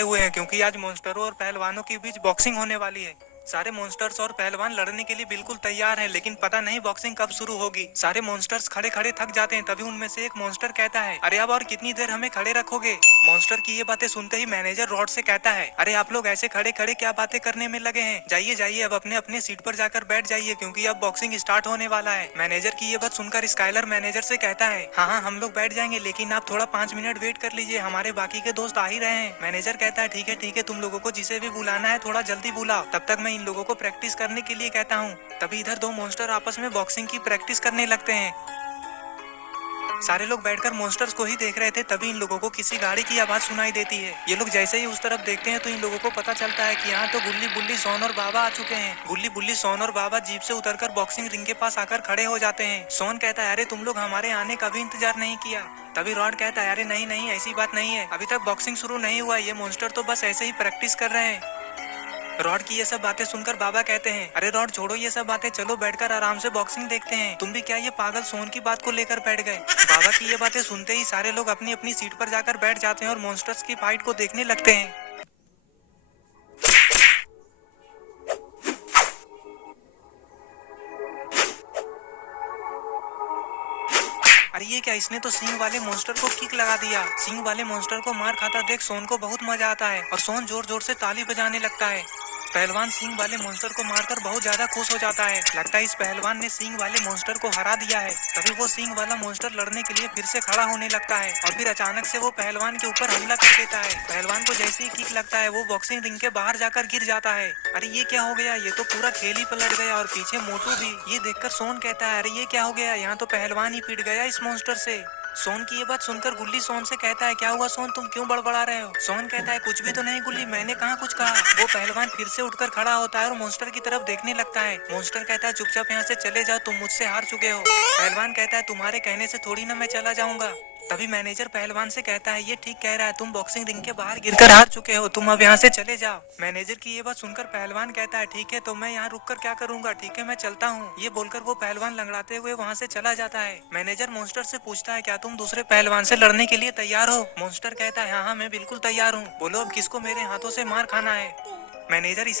हुए हैं क्योंकि आज मॉन्स्टरों और पहलवानों के बीच बॉक्सिंग होने वाली है। सारे मॉन्स्टर्स और पहलवान लड़ने के लिए बिल्कुल तैयार हैं, लेकिन पता नहीं बॉक्सिंग कब शुरू होगी। सारे मॉन्स्टर्स खड़े खड़े थक जाते हैं, तभी उनमें से एक मॉन्स्टर कहता है, अरे अब और कितनी देर हमें खड़े रखोगे। मॉन्स्टर की ये बातें सुनते ही मैनेजर रॉड से कहता है, अरे आप लोग ऐसे खड़े खड़े क्या बातें करने में लगे हैं, जाइए जाइए अब अपने अपने सीट पर जाकर बैठ जाइए क्योंकि अब बॉक्सिंग स्टार्ट होने वाला है। मैनेजर की ये बात सुनकर स्काइलर मैनेजर से कहता है, हाँ हाँ हम लोग बैठ जाएंगे, लेकिन आप थोड़ा 5 मिनट वेट कर लीजिए, हमारे बाकी के दोस्त आ ही रहे हैं। मैनेजर कहता है, ठीक है तुम लोगों को जिसे भी बुलाना है थोड़ा जल्दी बुलाओ, तब तक मैं इन लोगों को प्रैक्टिस करने के लिए कहता हूँ। तभी इधर दो मॉन्स्टर आपस में बॉक्सिंग की प्रैक्टिस करने लगते हैं। सारे लोग बैठकर मॉन्स्टर्स को ही देख रहे थे, तभी इन लोगों को किसी गाड़ी की आवाज सुनाई देती है। ये लोग जैसे ही उस तरफ देखते हैं तो इन लोगों को पता चलता है कि यहाँ तो गुल्ली बुल्ली सोन और बाबा आ चुके हैं। गुल्ली बुल्ली सोन और बाबा जीप से उतरकर बॉक्सिंग रिंग के पास आकर खड़े हो जाते हैं। सोन कहता है, अरे तुम लोग हमारे आने का भी इंतजार नहीं किया। तभी रॉड कहता है, अरे नहीं नहीं ऐसी बात नहीं है, अभी तक बॉक्सिंग शुरू नहीं हुआ, ये मॉन्स्टर तो बस ऐसे ही प्रैक्टिस कर रहे हैं। रॉड की ये सब बातें सुनकर बाबा कहते हैं, अरे रॉड छोड़ो ये सब बातें, चलो बैठकर आराम से बॉक्सिंग देखते हैं। तुम भी क्या ये पागल सोन की बात को लेकर बैठ गए। बाबा की ये बातें सुनते ही सारे लोग अपनी अपनी सीट पर जाकर बैठ जाते हैं और मॉन्स्टर्स की फाइट को देखने लगते हैं। अरे ये क्या, इसने तो सिंह वाले मॉन्स्टर को किक लगा दिया। सिंह वाले मॉन्स्टर को मार खाता देख सोन को बहुत मजा आता है और सोन जोर जोर से ताली बजाने लगता है। पहलवान सिंह वाले मॉन्स्टर को मारकर बहुत ज्यादा खुश हो जाता है, लगता है इस पहलवान ने सिंह वाले मॉन्स्टर को हरा दिया है। तभी वो सिंह वाला मॉन्स्टर लड़ने के लिए फिर से खड़ा होने लगता है और फिर अचानक से वो पहलवान के ऊपर हमला कर देता है। पहलवान को जैसे ही किक लगता है वो बॉक्सिंग रिंग के बाहर जाकर गिर जाता है। अरे ये क्या हो गया, ये तो पूरा खेल ही पलट गया और पीछे मोटू भी। ये देखकर सोन कहता है, अरे ये क्या हो गया, यहाँ तो पहलवान ही पीट गया इस मॉन्स्टर से। सोन की ये बात सुनकर गुल्ली सोन से कहता है, क्या हुआ सोन, तुम क्यों बड़बड़ा रहे हो। सोन कहता है, कुछ भी तो नहीं गुल्ली, मैंने कहाँ कुछ कहा। वो पहलवान फिर से उठकर खड़ा होता है और मॉन्स्टर की तरफ देखने लगता है। मॉन्स्टर कहता है, चुपचाप यहाँ से चले जाओ, तुम मुझसे हार चुके हो। पहलवान कहता है, तुम्हारे कहने से थोड़ी ना मैं चला जाऊंगा। तभी मैनेजर पहलवान से कहता है, ये ठीक कह रहा है, तुम बॉक्सिंग रिंग के बाहर गिरकर हार चुके हो, तुम अब यहाँ से चले जाओ। मैनेजर की ये बात सुनकर पहलवान कहता है, ठीक है तो मैं यहाँ रुककर क्या करूंगा, ठीक है मैं चलता हूँ। ये बोलकर वो पहलवान लंगड़ाते हुए वहाँ से चला जाता है। मैनेजर मॉन्स्टर से पूछता है, क्या तुम दूसरे पहलवान से लड़ने के लिए तैयार हो। मॉन्स्टर कहता है, हाँ हाँ मैं बिल्कुल तैयार हूँ, बोलो अब किसको मेरे हाथों से मार खाना है। मैनेजर इसे